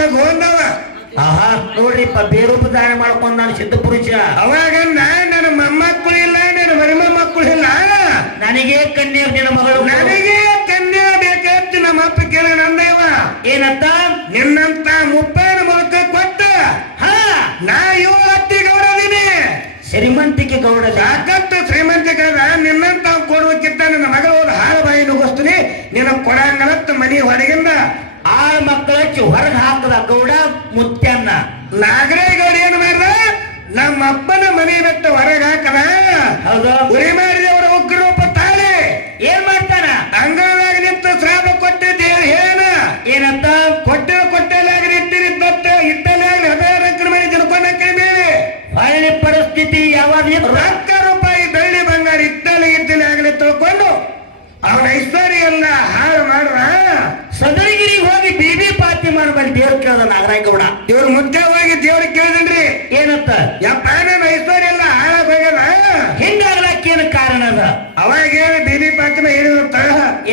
ಮಗ ಹೋದವ ಆಹಾ ನೋಡ್ರಿಪ್ಪ ಬೇರೂಪ ದಾನ ಮಾಡ್ಕೊಂಡ್ ನಾನು ಸಿದ್ಧ ಪುರುಷ. ಅವಾಗ ನನ್ನ ಮೊಮ್ಮಕ್ಕಳು ಇಲ್ಲ, ನನ್ನ ಮರಿಮಕ್ಕಳು ಇಲ್ಲ, ನನಗೆ ಕನ್ಯೆ ನಿನ್ನ ಮಗಳು, ನನಗೆ ಕನ್ಯಾ ಬೇಕಂತ ನಮ್ಮ ಅಪ್ಪ ಕೇಳ ನಂದೇವ ಏನಂತ ನಿನ್ನಂತ ಮುಪ್ಪನ ಮೂಲಕ ಕೊಟ್ಟ ನಾ ಇವು ಅತ್ತಿ ಗೌಡದೀನಿ ಶ್ರೀಮಂತಿಕೆ ಗೌಡ ಸಾಕಷ್ಟು ಶ್ರೀಮಂತಿಕದ ನಿನ್ನಂತ ಕೊಡುವಕ್ಕಿಂತ ನನ್ನ ಮಗ ಹೋದ ಹಾಳು ಬಾಯಿ ನುಗ್ಗಿಸ್ತೀನಿ ನಿನ್ನ ಕೊಡಂಗಲತ್ತ ಮನಿ ಹೊರಗಿಂದ ಆ ಮಕ್ಕಳ ಹೊರಗೆ ಹಾಕದ ಗೌಡ ಮುತ್ಯನ್ನ. ನಾಗರೇಗೌಡ ಏನ್ ಮಾಡ್ದ ನಮ್ಮ ಅಪ್ಪನ ಮನೆ ಬಿಟ್ಟು ಹೊರಗೆ ಹಾಕದ. ಹೌದು ಉರಿ ಮಾಡಿದವರ ಉಗ್ರೂಪ ತಾಳೆ ಏನ್ ಮಾಡ್ತಾನ ಅಂಗಳದಾಗ ನಿಂತು ಶ್ರಾಪ ಕೊಟ್ಟಿದ್ದೇವೆ ಏನ ಏನಂತ ಕೊಟ್ಟಲಾಗಿ ಇಟ್ಟಿರಿದ್ದತ್ತ ಇಟ್ಟಲಾಗಿ ಹದಿನಾರಕ್ಕರ ಮನೆ ತಿಳ್ಕೊಂಡ ಕೈಬೇಳೆ ಹೊಳ್ಳಿ ಪರಿಸ್ಥಿತಿ ಯಾವಾಗ ರೊಕ್ಕ ರೂಪಾಯಿ ಬೆಳ್ಳಿ ಬಂಗಾರ ಇಟ್ಟಲಾಗಲಿ ತಿಳ್ಕೊಂಡು ಅವನ ಐಶ್ವರ್ಯ ಎಲ್ಲ ಹಾಳು ಮಾಡ್ರ. ಸದನಗಿರಿ ಹೋಗಿ ಬೀಬಿ ಪಾತಿ ಮಾಡ್ಬಲ್ಲಿ ದೇವ್ರ ಕೇಳ್ದ ನಾಗರಾಯಗೌಡ. ಇವ್ರ ಮುದ್ದೆ ಹೋಗಿ ದೇವ್ರಿಗೆ ಕೇಳಿದ್ರಿ ಏನಂತ ಯಪ್ಪ ನನ್ನ ಐಶ್ವರ್ಯ ಎಲ್ಲ ಹಾಳಾಗ ಹೋಗ್ಯದ ಹಿಂಗಾಗ್ಲಕ್ಕ ಏನ್ ಕಾರಣ ಅದ? ಅವಾಗ ಏನು ಬೀಬಿ ಪಾತಿನ ಹೇಳಿದ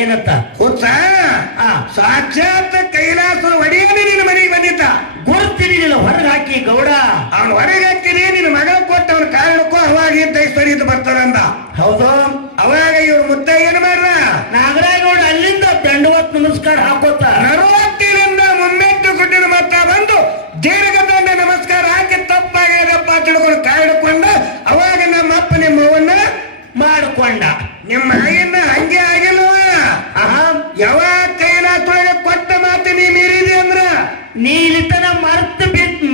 ಏನಂತ ಹುಚ್ಚ ಸಾಕ್ಷಾತ್ ಕೈಲಾಸ ಒಡೆಯನೇ ನಿನ್ನ ಮನೆಗೆ ಬಂದಿದ್ದ ಗುರುತಿರಲಿಲ್ಲ ಹೊರಗೆ ಹಾಕಿ ಗೌಡ ಅವನು ಹೊರಗೆ ಹಾಕ್ತೀನಿ ನಿನ್ನ ಮಗಳ ಕೊಟ್ಟು ಅವನ ಕಾರಣಕ್ಕೂ ಅವಾಗ ಇದ್ದ ಐಶ್ವರ್ಯ ಬರ್ತದಂದ. ಹೌದು ಅವಾಗ ಇವ್ರ ಮುದ್ದೆ ಏನ್ ಮಾಡ್ರ ನಾಗರಾಯಗೌಡ ಅಲ್ಲಿಂದ ದಂಡವತ್ ನಮಸ್ಕಾರ ಹಾಕೋತ ನರವತ್ತಿನಿಂದ ಮುಮ್ಮೆಟ್ಟು ಗುಡ್ಡಿನ ಮತ್ತ ಬಂದು ದೀರ್ಘದಂಡ ನಮಸ್ಕಾರ ಹಾಕಿ ತಪ್ಪಾಗ್ಯದಪ್ಪ ತಿಳ್ಕೊಂಡು ಕಾಯ್ದುಕೊಂಡ ಅವಾಗ ನಮ್ಮ ಅಪ್ಪ ನಿಮ್ಮ ಅವ್ವನ್ನ ಮಾಡ್ಕೊಂಡ. ನಿಮ್ಮ ಆಯಿನ ಹಂಗೆ ಆಗಿಲ್ವ ಯಾವಾಗ ಕೈಲಾಸೊಳಗೆ ಕೊಟ್ಟ ಮಾತು ನೀ ಮೀರಿದೆ ಅಂದ್ರ ನೀಲಿತನ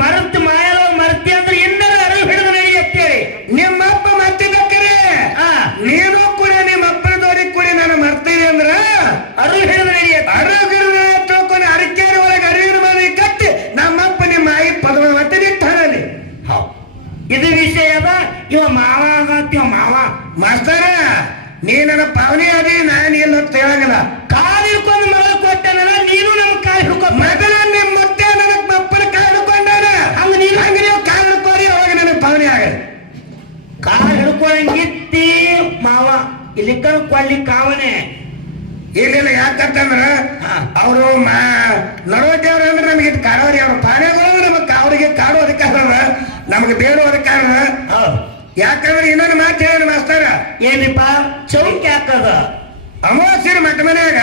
ಮರ್ತ್ ಮಾಯಲೋ ಮರ್ತಿ ಅಂದ್ರೆ ಇನ್ನರ ಅರಿವು ಹಿಡಿದು ನಡಿ ಅಂತೇಳಿ ನಿಮ್ಮ ಅಪ್ಪ ಮತ್ತಿದ್ದಕ್ಕರೆ ನೀನು ಕೂಡ ನಿಮ್ಮ ಅಪ್ಪನದವ್ರಿಗೆ ಕೂಡಿ ನಾನು ಮರ್ತೀನಿ ಅಂದ್ರ ಅರಿವು ಹಿಡಿದು ನಡಿ ಅರಿವಿನ ತಿಳ್ಕೊಂಡು ಅರಕೇರಿ ಒಳಗೆ ಅರಿವಿನ ಮನೆ ಕಟ್ಟಿ ನಮ್ಮಪ್ಪ ನಿಮ್ಮ ಆಯಿ ಪದವ ಮತ್ತೆ ನಿಟ್ಟಾರಲ್ಲಿ. ಇದು ವಿಷಯ ಅದ. ಇವ ಮಾವ ಆಗತ್ತ ಇವ ಮಾವ ಮಾಸ್ತರ ನೀ ನನ್ನ ಪಾವನೆ ಅದೇ ನಾನು ಇಲ್ಲ ಅಂತ ಹೇಳಂಗಿಲ್ಲ. ಕಾಲು ಹಿಡ್ಕೊಂಡು ಮಗಳ ಕೊಟ್ಟನ ನೀನು ನಮ್ಮ ಕಾಲು ಹಿಡ್ಕೊ ಮೊದಲ ನಿಮ್ಮ ಮತ್ತೆ ನನಗೆ ಅಪ್ಪನ ಕಾಲು ಹಿಡ್ಕೊಂಡಾನ ಹಂಗ ನೀನು ಹಂಗ ನೀವು ಕಾಲು ಹಿಡ್ಕೊಳ್ಳಿ ಅವಾಗ ನನಗೆ ಪಾವನೆ ಆಗಲ್ಲ. ಕಾಲು ಹಿಡ್ಕೊಂಡಂಗಿತ್ತಿ ಮಾವ ಇಲ್ಲಿ ಕೊಳ್ಳಿ ಕಾವನೆ ಇಲ್ಲ ಯಾಕಂತಂದ್ರ ಅವರು ನಡವಟ್ಟೆಯವ್ರ ಅಂದ್ರೆ ನಮಗೆ ಕಾಡೋರಿ ಅವ್ರ ಪಾನೆಗಳು ನಮಗ್ ಅವ್ರಿಗೆ ಕಾಡೋ ಅಧಿಕಾರ ನಮ್ಗೆ ಬೇಡೋ ಅಧಿಕಾರ. ಯಾಕಂದ್ರೆ ಇನ್ನೊಂದು ಮಾತು ಹೇಳಿ ಮಾಸ್ತರ ಏನಿಪ್ಪ ಚೌಕಿ ಹಾಕದ ಅಮಾವಾಸ್ಯರ ಮಠ ಮನ್ಯಾಗ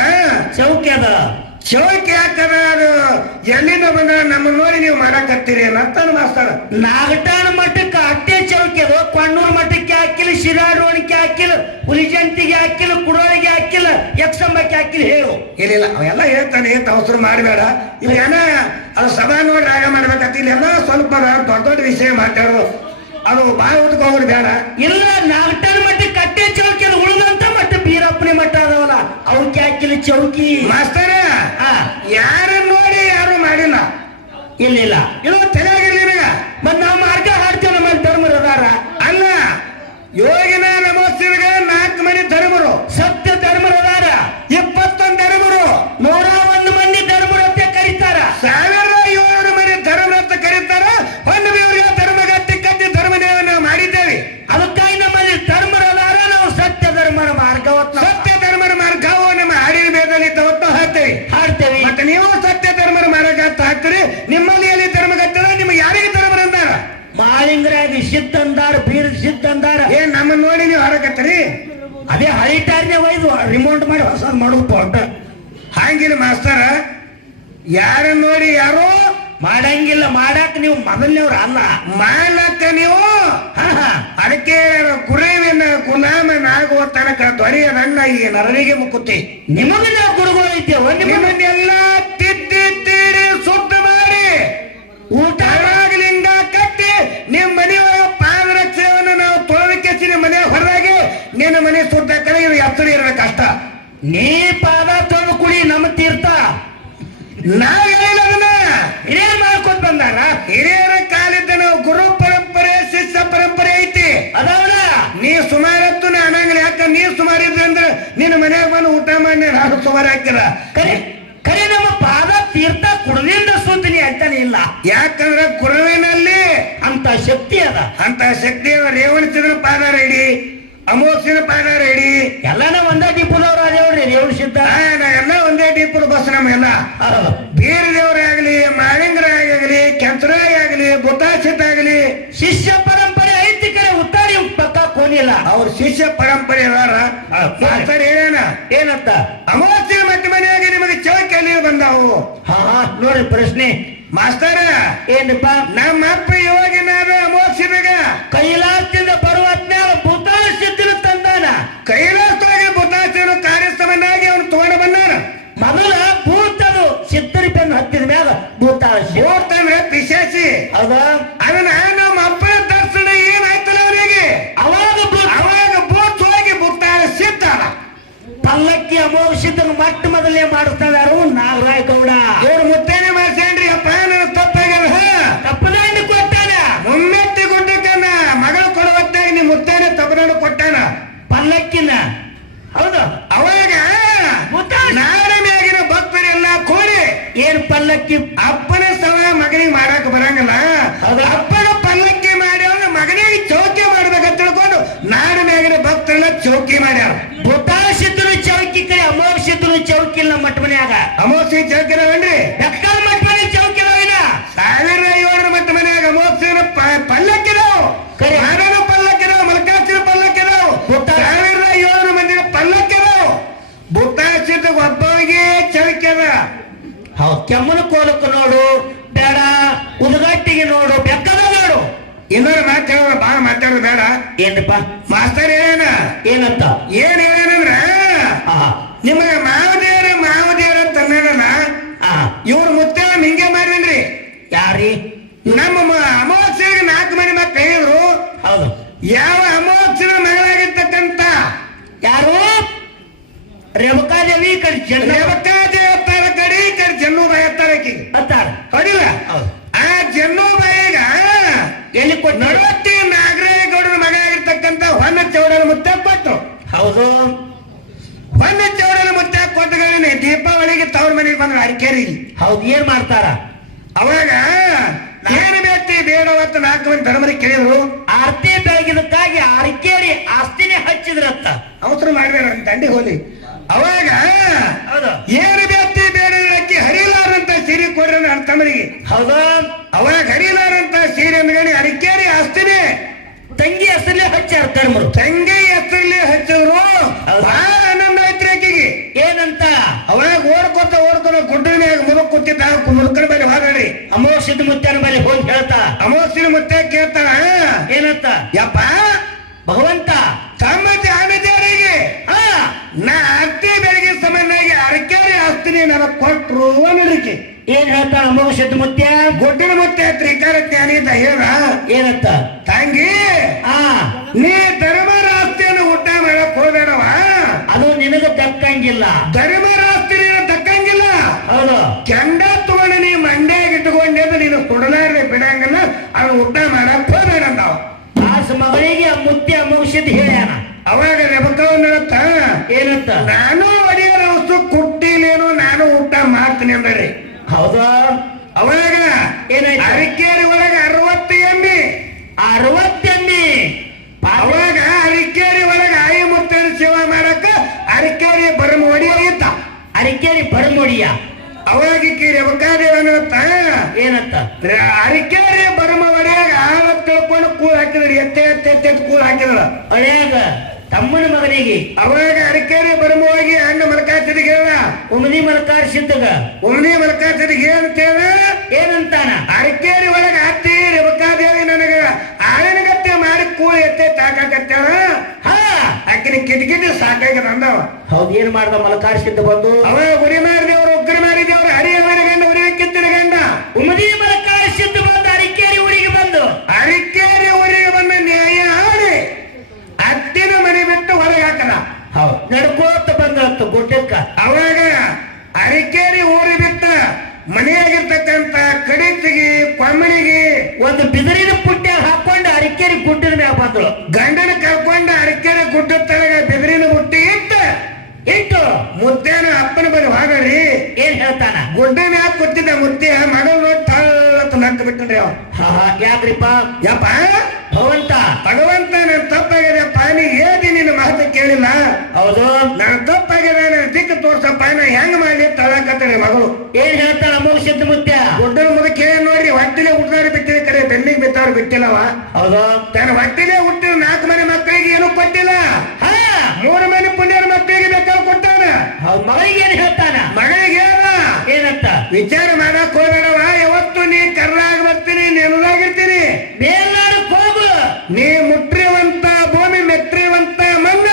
ಚೌಕಿ ಅದ ಚೌಕಿ ಹಾಕದ ಅದು ಎಲ್ಲಿಂದ ಬಂದ ನಮ್ಮ ನೋಡಿ ನೀವು ಮಾಡಕತ್ತೀರಿ ಅನ್ನತ್ತಾನ ಮಾಸ್ತರ. ನಾಗಟಾಣ ಮಠಕ್ಕೆ ಅಟ್ಟೆ ಚೌಕಿ ಅದು ಕೊಂಡೂರು ಮಠಕ್ಕೆ ಹಾಕಿಲ್ಲ, ಶಿರಾಡೋಣಿಗೆ ಹಾಕಿಲ್ಲ, ಹುಲಿಜಂತಿಗೆ ಹಾಕಿಲ್ಲ, ಕುಡೋಳಿಗೆ ಹಾಕಿಲ್ಲ, ಯಕ್ಷಂಬಕ್ಕೆ ಹಾಕಿಲ್ಲ. ಹೇಳು ಇಲ್ಲ ಅವೆಲ್ಲ ಹೇಳ್ತಾನೆ ಅವಸರ ಮಾಡಬೇಡ. ಇವೆಲ್ಲ ಅದು ಸಭಾ ನೋಡಿ ರಾಗ ಮಾಡ್ಬೇಕಂತ ಇಲ್ಲೆಲ್ಲ ಸ್ವಲ್ಪ ದೊಡ್ಡ ದೊಡ್ಡ ವಿಷಯ ಮಾತಾಡೋದು ಅದು ಬಾಳ ಉದ್ಕೋಗೋದು ಬೇಡ. ಇಲ್ಲ ನಾಗಟಾಣ ಮಠಕ್ಕೆ ಅಟ್ಟೆ ಚೌಕಿ ಅದು ಉಳಿದಂತ ಮಠ ಬೀರಪ್ಪನಿ ಮಠ ಅದಾವಲ್ಲ ಅವಕ್ಕೆ ಹಾಕಿಲ್ಲ ಚೌಕಿ ಮಾಸ್ತರ. ಯಾರ ನೋಡಿ ಯಾರು ಮಾಡಿಲ್ಲ. ಇಲ್ಲ ಇದು ತಲೆಯಾಗಿರ್ಲಿ ನಿನಗ. ಮತ್ ನಾವು ಮಾರ್ಗ ಹಾಡ್ತೇವೆ ನಮ್ಮಲ್ಲಿ ಧರ್ಮರು ಅದಾರ ಅಲ್ಲ ಯೋಗಿನ ನಮೋಸ್ತಿಗ 4 ಮಂದಿ ಧರ್ಮರು, ಸತ್ಯ ಧರ್ಮರು ಅದಾರ, 21 ಧರ್ಮರು, 101 ಮಂದಿ ಧರ್ಮರು ಅಂತ ಕರೀತಾರ, 1700 ಮಂದಿ ಧರ್ಮ ಅಂತ ಕರೀತಾರ. ಒಂದು ದೇವರಿಗೆ ಧರ್ಮಗತ್ತಿ ಕಟ್ಟಿ ಧರ್ಮದೇವ ನಾವು ಮಾಡಿದ್ದೇವೆ. ಅದಕ್ಕಾಗಿ ನಮ್ಮಲ್ಲಿ ಧರ್ಮರು ಅದಾರ. ನಾವು ಸತ್ಯ ಧರ್ಮರ ಮಾರ್ಗವತ್ ಸತ್ಯ ಧರ್ಮರ ಮಾರ್ಗವು ನಮ್ಮ ಹಾಡಿನ ಬೇದಲ್ಲಿ ತವತ್ತು ಹಾಡ್ತೇವೆ. ಮತ್ತೆ ನೀವು ಸತ್ಯ ಧರ್ಮರ ಮಾರ್ಗ ಹಾಕ್ತೀರಿ. ನಿಮ್ಮಲ್ಲಿ ಎಲ್ಲಿ ಧರ್ಮಗತ್ತದ ನಿಮ್ಗೆ ಯಾರಿಗೆ ಧರ್ಮರ ಅಂದಾರ? ಮಾಳಿಂಗರಾಗ ಸಿದ್ಧ ಅಂದಾರ, ಬೀರ್ ಸಿದ್ಧ ಅಂದಾರ. ಏನ್ ನಮ್ಮ ನೋಡಿ ನೀವು ಹಾರಕತ್ತೀರಿ? ಅದೇ ಹಳಿಟಾರ್ನೆ ಒಯ್ದು ರಿಮೌಂಟ್ ಮಾಡಿ ಹೊಸದ್ ಮಾಡುದು ಪೊಟ್ಟ ಹಾಂಗಿಲ್ಲ ಮಾಸ್ತರ. ಯಾರ ನೋಡಿ ಯಾರು ಮಾಡಂಗಿಲ್ಲ. ಮಾಡಾಕ ನೀವು ಮೊದಲನೇವ್ರ ಅಲ್ಲ, ಮಾಡ್ಲಕ್ಕ ನೀವು ಅದಕ್ಕೆ ಕುರೇವಿನ ಗುಲಾಮನಾಗುವ ತನಕ ದೊರೆಯದನ್ನ ಈ ನರನಿಗೆ ಮುಕ್ಕುತ್ತಿ. ನಿಮಗೆ ನಾವು ಗುರುಗಳು ಇದ್ದೇವೆ. ನಿಮ್ಮನ್ನೆಲ್ಲ ತಿದ್ದಿ ತೀಡಿ ಶುದ್ಧ ಮಾಡಿ ಊಟ ಲಿಂಗ ಕಟ್ಟಿ ನಿಮ್ಮ ಮನೆಯೊಳಗ ಪಾದರಕ್ಷೆಯನ್ನು ನಾವು ತೊಳಲಿಕ್ಕೆ ನಿಮ್ಮ ಮನೆ ಹೊರಗೆ ನಿನ್ನ ಮನೆ ಶುದ್ಧ ಕಡೆ ಇದು ಎತ್ತಡಿ ಇರಬೇಕು ಕಷ್ಟ. ನೀ ಪಾದ ತೊಳೆದು ಕುಡಿ ನಮ್ಮ ತೀರ್ಥ. ನಾವ್ ಹೇಳಿಲ್ಲ ಅದನ್ನ ಹಿರಿಯರ್ ಮಾಡ್ಕೊತ ಬಂದಾರ. ಹಿರಿಯರ ಕಾಲಿದ್ದ ನಾವು ಗುರು ಪರಂಪರೆ ಶಿಷ್ಯ ಪರಂಪರೆ ಐತಿ ಅದವಲ್ಲ. ನೀ ಸುಮಾರತ್ತು ಅನ್ನಂಗಿಲ್ಲ. ಯಾಕ ನೀ ಸುಮಾರಿದ್ರೆ ಅಂದ್ರೆ ನಿನ್ನ ಮನ್ಯಾಗ ಬಂದು ಊಟ ಮಾಡಿ ನಾನು ಸುಮಾರು ಹಾಕಿರ ಕರೆ ನಮ್ಮ ಪಾದ ತೀರ್ಥ ಕುಡದಿಂದ ಸುದ್ದಿನಿ ಅಂತಾನೆ ಇಲ್ಲ. ಯಾಕಂದ್ರೆ ಗುರುವಿನಲ್ಲಿ ಅಂತ ಶಕ್ತಿ ಅದ. ಅಂತ ಶಕ್ತಿ ರೇವಣಿಸಿದ್ರ ಪಾದ ರೆಡಿ, ಅಮೋಕ್ಷನ ಪಾದ ರೆಡಿ. ಎಲ್ಲಾನ ಒಂದೇ ಡಿಪುದವ್ರು ಅದೇವ್ರಿ ರೇವಣ ಸಿದ್ಧ ಎಲ್ಲ ಒಂದೇ ಡಿಪುದ ಬಸ್ ನಮ್ಗೆಲ್ಲ. ಬೇರೆ ದೇವರೇ ಆಗ್ಲಿ ಮಾಳಿಂಗ ಬರಂಗಿಲ್ಲ. ಅವ್ರ ಶಿಷ್ಯ ಪರಂಪರೆ ಅದಾರ. ಮಾಸ್ತರ್ ಹೇಳೇನ ಏನಂತ? ಅಮಾವಾಸ್ಯೆ ಮತ್ತೆ ಮನೆಯಾಗ ನಿಮಗೆ ಚೌಕಿ ಅಲ್ಲಿ ಬಂದಾವು. ಹಾ ನೋಡಿ ಪ್ರಶ್ನೆ ಮಾಸ್ತರ ಏನಪ್ಪ? ನಮ್ಮ ಅಪ್ಪ ಯೋಗಿನಾದ ಅಮಾವಾಸ್ಯೆದಾಗ ಕೈಲಾಸದಿಂದ ಬರುವ ಹೊತ್ನ್ಯಾಗ ಭೂತಾಳ ಸಿದ್ಧನ ತಂದಾನ. ಕೈಲಾಸದೊಳಗೆ ಭೂತಾಸನ ಕಾರ್ಯಸ್ಥವನ್ನಾಗಿ ಅವನು ತಗೊಂಡು ಬಂದಾನ. ಮೊದಲ ಭೂತದು ಸಿದ್ಧರಿ ಬೆನ್ನು ಹತ್ತಿದ ಮ್ಯಾಗ ಭೂತಾಳ ಭೂತಂದ್ರೆ ಪಿಶಾಚಿ. ಹೌದಾ? ಅದನ್ನ ನಮ್ಮ ಅಪ್ಪನ ದರ್ಶನ ಏನಾಯ್ತಲ್ಲ ಅವನಿಗೆ, ಅವಾಗ ಭೂತ ಹೋಗಿ ಭೂತಾಳ ಸಿದ್ಧ ಪಲ್ಲಕ್ಕಿ ಅಮೋಘ ಸಿದ್ಧನ ಮೊಟ್ಟ ಮೊದಲೇ ಮಾಡಿಸ್ತಾರು ನಾಗರಾಯ ಗೌಡ. ಇವ್ರು ಮುತ್ತೇನೆ ಮಾಡ್ಸೇನ್ರಿ ಅಪ್ಪ, ನನ್ನ ತಪ್ಪಾಗ್ಯದ. ತಪ್ಪದಾಂಡಿ ಕೊಟ್ಟಾನ. ಮುಮ್ಮೆತ್ತಿ ಗುಡ್ಡಕ್ಕನ್ನ ಮಗಳು ಕೊಡುವತ್ತಾಗ ನೀ ಮುತ್ತೇನೆ ತಪ್ಪದಾಂಡು ಕೊಟ್ಟಾನ ಪಲ್ಲಕ್ಕಿನ. ಹೌದು. ಅವಾಗ ನಾಡ ಮ್ಯಾಗಿನ ಭಕ್ತರೆಲ್ಲ ಕೂಡಿ ಏನ್ ಪಲ್ಲಕ್ಕಿ? ಅಪ್ಪನ ಸವ ಮಗನಿಗೆ ಮಾಡಾಕ ಬರಂಗಲ್ಲ, ಅಪ್ಪನ ಪಲ್ಲಕ್ಕಿ ಮಾಡ್ಯಾವ ಮಗನಿಗೆ ಚೌಕಿ ಮಾಡ್ಬೇಕಂತ ತಿಳ್ಕೊಂಡು ನಾಡ ಮ್ಯಾಗಿನ ಭಕ್ತರೆಲ್ಲ ಚೌಕಿ ಮಾಡ್ಯಾರ. ಭೂತಾಳ ಸಿದ್ಧನ ಚೌಕಿ ಕಡೆ ಅಮೋಘ ಸಿದ್ಧನ ಚೌಕಿ ಇಲ್ಲ ಮಠ ಮನ್ಯಾಗ. ಅಮೋಘ ಚೌಕಿ ಅದಾವನ್ರಿ? ಬೆಕ್ಕಲ್ ಮಠ ಮನೆ ಚೌಕಿ ಅದಾವಿನ 1700 ಮಠ ಮನ್ಯಾಗ ಅಮೋಘನ ಪಲ್ಲಕ್ಕಿದಾವು. ನಾಡನ ಪಲ್ಲಕ್ಕಿದಾವು, ಮಲ್ಕಾಸಿನ ಪಲ್ಲಕ್ಕಿದಾವು, 1700 ಮಂದಿನ ಪಲ್ಲಕ್ಕಿದಾವು. ಭೂತಾಸಿದ ಒಬ್ಬವಿಗೆ ಚೌಕಿ ಅದ. ಹೌದು. ಕೆಮ್ಮನ ಕೋಲಕ್ಕೆ ನೋಡು ಬೇಡ, ಉದ್ಗಟ್ಟಿಗೆ ನೋಡು, ಬೆಕ್ಕದ ನೋಡು. ಇನ್ನೊಂದು ಮಾತಾಡೋದು ಬಾ ಮಾತಾಡೋದು ಬೇಡ. ಏನಪ್ಪ ಮಾಸ್ತರ್ ಏನ ಏನಂತ? ಏನ್ ಹೇಳೇನಂದ್ರ ನಿಮಗೆ ಮಾವದೇವರ ತನ್ನ ಇವ್ರ ಮುತ್ತ ಹಿಂಗೆ ಮಾಡಿದ್ರಿ. ಯಾರಿ? ನಮ್ಮ ಅಮಾವಾಸ್ಯೆಗೆ 4 ಮಂದಿ ಮಕ್ಕಳು ಹೇಳಿದ್ರು. ಹೌದು. ಯಾವ ಅಮಾವಾಸ್ಯನ ಮಗಳಾಗಿರ್ತಕ್ಕಂತ ಯಾರು? ರೇವಕಾದೇವಿ ಕಡೆ ರೇವಕಾದೇವಿ ಎತ್ತಾರ ಕಡೆ ಈ ಕಡೆ ಜನ್ನೂಬಾಯಿ ಎತ್ತಾರ ಅತ್ತಾರ ಹೊಡಿಲ್ಲ. ಆ ಜನ್ನೂಬಾಯಿಗ ಎಲ್ಲಿ ಕೊಟ್ಟು ನಡವತ್ತಿ ನಾಗರಾಯ ಗೌಡರ ಮಗ ಆಗಿರ್ತಕ್ಕಂತ ಹೊನ್ನ ಚೌಡನ ಮುತ್ತ ಕೊಟ್ಟು. ಹೌದು. ಹೊನ್ನ ಚೌಡನ ಮುತ್ತ ಕೊಟ್ಟಗಳೇ ದೀಪಾವಳಿಗೆ ತವ್ರ ಮನೆಗೆ ಬಂದ್ರು ಅರಿಕೇರಿ. ಹೌದು. ಏನ್ ಮಾಡ್ತಾರ? ಅವಾಗ ಏನು ಬೇತಿ ಬೇಡವತ್ತು 4 ಮಂದಿ ಧರ್ಮರಿಗೆ ಕೇಳಿದ್ರು. ಆರ್ತಿ ಬೆಳಗಿದಕ್ಕಾಗಿ ಅರಿಕೇರಿ ಆಸ್ತಿನೇ ಹಚ್ಚಿದ್ರತ್ತ. ಅವಸರ ಮಾಡಬೇಡ ದಂಡಿ ಹೋಲಿ. ಅವಾಗ ಹೌದು. ಏನು ಬೇತಿ ಬೇಡ ಅಕ್ಕಿ ಹರಿಲಾರಂತ ಸೀರೆ ಕೊಡ್ರಿ ನನ್ನ ತಮ್ಮರಿಗೆ. ಹೌದು. ಅವಾಗ ಹರಿಲಾರಂತ ಸೀರೆ ಅಂದ್ಗಡಿ ಅರಿಕೇರಿ ಆಸ್ತಿನೇ ತಂಗಿ ಹೆಸರಲ್ಲೇ ಹಚ್ಚಾರ ಧರ್ಮರು. ತಂಗಿ ಹೆಸರಲ್ಲಿ ಹಚ್ಚಿದ್ರು. ಬಹಳ ಆನಂದ ಆಯ್ತ್ರಿ ಆಕಿಗೆ. ಏನಂತ? ಅವಾಗ ಓಡ್ಕೊತ ಗುಡ್ಡ ಮ್ಯಾಗ ಮುದುಕ್ ಕೂತಿದ್ದ ಮುದುಕನ ಮೇಲೆ ಹಾಡ್ರಿ. ಅಮೋಘ ಸಿದ್ಧ ಮುತ್ಯನ ಮೇಲೆ ಹೋಗಿ ಹೇಳ್ತಾ ಅಮೋಘನ ಮುತ್ತ ಕೇಳ್ತಾನ. ಏನಂತ? ಯಪ್ಪ ಭಗವಂತ ತಮ್ಮ ಜಾನದೇವರಿಗೆ ನಾ ಅತ್ತಿ ಬೆಳಗ್ಗೆ ಸಮನಾಗಿ ಅರಕೇರಿ ಆಸ್ತಿನಿ ನನಗೆ ಕೊಟ್ರು ಅನ್ನಲಿಕ್ಕೆ. ಏನ್ ಹೇಳ್ತಾಳ ಅಮೋಘ ಸಿದ್ಧ ಮುತ್ಯ? ಗುಡ್ಡಿನ ಮುತ್ತ ತ್ರಿಕಾರ ಜ್ಞಾನಿದ ಹೇಳ ಏನಂತ? ತಂಗಿ ನೀ ಧರ್ಮರ ಆಸ್ತಿಯನ್ನು ಊಟ ಮಾಡಕ್ ಹೋಗಬೇಡವ. ಅದು ನಿನಗ ದಕ್ಕಂಗಿಲ್ಲ. ಧರ್ಮರ ಆಸ್ತಿ ನೀನು ದಕ್ಕಂಗಿಲ್ಲ. ಹೌದು. ಕೆಂಡ ತಗೊಂಡು ನೀ ಮಂಡ್ಯಾಗ ಇಟ್ಕೊಂಡಿದ್ದು ನೀನು ಕೊಡಲಾರ್ದೆ ಬಿಡಂಗಿಲ್ಲ. ಅದು ಊಟ ಮಾಡಕ್ ಹೋಗಬೇಡ ಅಂದಾವ. ಆಸ ಮಗಳಿಗೆ ಆ ಮುತ್ಯ ಅಮೋಘ ಸಿದ್ಧ ಹೇಳ್ಯಾನ. ಅವಾಗ ರೆಬಕವನ್ನತ್ತ ಏನಂತ? ನಾನು ಒಡೆಯರ ವಸ್ತು ಕುಟ್ಟಿಲೇನು ನಾನು ಊಟ ಮಾಡ್ತೀನಿ ಅಂದ್ರಿ. ಹೌದು. ಅವಾಗ ಏನಾಯ್ತು? ಅರಿಕೇರಿ ಒಳಗೆ 60 ಎಮ್ಮಿ. 60 ಎಮ್ಮಿ. ಅವಾಗ ಅರಿಕೇರಿ ಒಳಗೆ ಆಯಿ ಮುತ್ತನ ಸೇವಾ ಮಾಡಕ ಅರಿಕೇರಿ ಬರಮ ಒಡಿಯ ಇದ್ದ. ಅರಿಕೇರಿ ಬರಮೊಡಿಯ. ಅವಾಗ ರೆಬಕಾದೇವನತ್ತ ಏನಂತ? ಅರಿಕೇರಿ ಬರಮ ಒಡೆಯಾಗ ಆಳ ತಿಳ್ಕೊಂಡು ಕೂಳ್ ಹಾಕಿದ್ರಿ. ಎತ್ತೆ ಕೂಳ್ ಹಾಕಿದ್ರ ಒಳ್ಳೆಯಾಗ ತಮ್ಮನ ಮಗನಿಗೆ. ಅವಾಗ ಅರಿಕೇರಿ ಬರಮ ಹೋಗಿ ಹಣ್ಣು ಮಲ್ಕಾಸಿದಿಗೆ ಹೇಳ. ಉಮದಿ ಮಲ್ಕಾರ ಸಿದ್ಧಗ ಉಮದಿ ಮಲ್ಕಾಸಿದಿಗೆ ಏನಂತೇಳ? ಏನಂತಾನ? ಅರಿಕೇರಿ ಒಳಗೆ ಹತ್ತಿ ರೇವಕಾದೇವಿ ನನಗ ಆಳಿನಗತ್ತೆ ಮಾಡಿ ಕೂಳಿ ಎತ್ತೆ ತಾಕಾಕತ್ತೇಳ. ಆಕಿನ ಕಿಟಕಿಟಿ ಸಾಕಾಗ್ಯದ ಅಂದವ. ಹೌದು. ಏನ್ ಮಾಡ್ದ ಮಲ್ಕಾರ ಸಿದ್ಧ ಬಂದು? ಅವಾಗ ಉರಿ ಮಾರಿದೇವ್ರು ಉಗ್ರ ಮಾರಿದೇವ್ರು ಹರಿಯವನ ಗಂಡ ಉರಿ ಕಿತ್ತಿನ ಗಂಡ ಉಮದಿ ಮಲ್ಕಾರ ಸಿದ್ಧ ಬಂದು ಅರಿಕೇರಿ ಊರಿಗೆ ಬಂದು ಅರಿಕೇರಿ ಊರಿಗೆ ಬಂದ ನ್ಯಾಯ ಆಡಿ ಅತ್ತಿನ ಮನೆ ಬಿಟ್ಟು ಹೊರಗೆ ಹಾಕದ. ಹೌದು. ನಡ್ಕೋತ ಬಂದತ್ತು ಗುಡ್ಡಕ್ಕ. ಅವಾಗ ಅರಿಕೇರಿ ಊರಿ ಬಿಟ್ಟ ಮನೆಯಾಗಿರ್ತಕ್ಕಂತ ಕಡಿತಿಗೆ ಕೊಮ್ಮಳಿಗೆ ಒಂದು ಬಿದಿರಿನ ಪುಟ್ಟ ಹಾಕೊಂಡು ಅರಿಕೇರಿ ಗುಡ್ಡದ ಮ್ಯಾಗ ಬಂದಳು. ಗಂಡನ ಕರ್ಕೊಂಡ ಅರಿಕೇರಿ ಗುಡ್ಡ ತಳಗ ಬೆದರಿನ ಬುಟ್ಟಿ ಇಟ್ಟು ಮುತ್ತೇನ ಅಪ್ಪನ ಬಳಿ ಹಾಗರಿ. ಏನ್ ಹೇಳ್ತಾನ? ಗುಡ್ಡ ಮ್ಯಾಗ ಕೂತಿದ್ದ ಮುತ್ತೆ ಮಗಳು ನೋಡಿ ತಳ್ಳತ್ತ ನಕ್ಕ ಬಿಟ್ಟನ್ರಿ ಅವ. ಯಾಕ್ರಿಪ್ಪ? ಯಪ್ಪ ಭಗವಂತ ನನ್ ತಪ್ಪಾಗಿದೆಪ್ಪ. ನೀ ಏದಿ ನಿನ್ನ ಮಾತು ಕೇಳಿಲ್ಲ. ಹೌದು. ನಾನು ತಪ್ಪಾಗಿದೆ ದಿಕ್ಕು ತೋರ್ಸಪ್ಪ ನಾ ಹೆಂಗ್ ಮಾಡಿ ತಳಕತ್ತರಿ ಮಗಳು. ಏನ್ ಹೇಳ್ತಾನ ಅಮೋಘ ಸಿದ್ಧ ಮುತ್ಯ? ಗುಡ್ಡನ ಮುದಕ್ಕೆ ಏನ್ ನೋಡ್ರಿ ಹೊಟ್ಟಿಲೆ ಹುಟ್ಟಿದವ್ರು ಬಿಟ್ಟಿದೆ ಕರೆ ಬೆನ್ನಿಗೆ ಬಿತ್ತವ್ರು ಬಿಟ್ಟಿಲ್ಲವ. ಹೌದು. ತನ್ನ ಹೊಟ್ಟಿಲೆ ಹುಟ್ಟಿದ 4 ಮನೆ ಮಕ್ಕಳಿಗೆ ಏನು ಹೇಳ್ತಾನ ಮಗಳಿಗೆ ಹೇಳ ಏನಂತ ವಿಚಾರ ಮಾಡಕ್ ಹೋಗಬೇಡವ, ಯಾವತ್ತು ನೀ ಕರ್ರಾಗ ಬರ್ತೀನಿ ನೆನದಾಗಿರ್ತೀನಿ. ಮೇಲ್ನಾಡಕ್ ಹೋಗು, ನೀ ಮುಟ್ರಿವಂತ ಭೂಮಿ ಮೆಟ್ರಿವಂತ ಮಣ್ಣ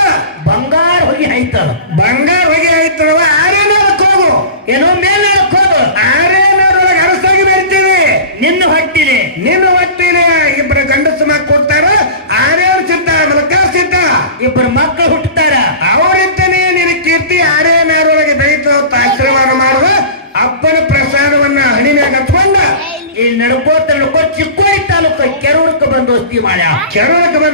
ಬಂಗಾರ ಹೋಗಿ ಆಯ್ತದ, ಬಂಗಾರ ಹೊಗೆ ಆಯ್ತದವ. ಆರೇನಾಡಕ್ ಹೋಗು, ಏನೋ ಮೇಲ್ನಾಡಕ್ ಹೋಗು, ಆರೇನಾಡೊಳಗೆ ಅರಸಾಗಿ ಬರ್ತೀವಿ. ನಿನ್ನ ಹೊಟ್ಟಿನಿ ನಿನ್ನ ಹೊಟ್ಟಿನ ಇಬ್ಬರು ಗಂಡಸು ಮಕ್ಕ ಕೊಡ್ತಾರ, ಆರೇರು ಸಿದ್ಧ ಮಲಕ ಸಿದ್ಧ, ಇಬ್ಬರು ಮಕ್ಕಳು ಹುಟ್ಟುತ್ತಾರ. ಅವರಿದ್ದನೇ ನಿನ್ನ ಕೀರ್ತಿ ಆರೇನಾರೊಳಗೆ ಬೆಳೀತದ. ಆಶೀರ್ವಾದ ಮಾಡುವ ಅಪ್ಪನ ಪ್ರಸಾದವನ್ನ ಹಣಿಮ್ಯಾಗ ಹಚ್ಕೊಂಡ ಇಲ್ಲಿ ನಡ್ಕೋತ ಚಿಕ್ಕೋಡಿ ತಾಲೂಕು ಕೆರೂರ್ಕ ಬಂದು ವಸ್ತಿ ಮಾಡ್ಯ. ಕೆರಳಕ್ಕೆ ಬಂದು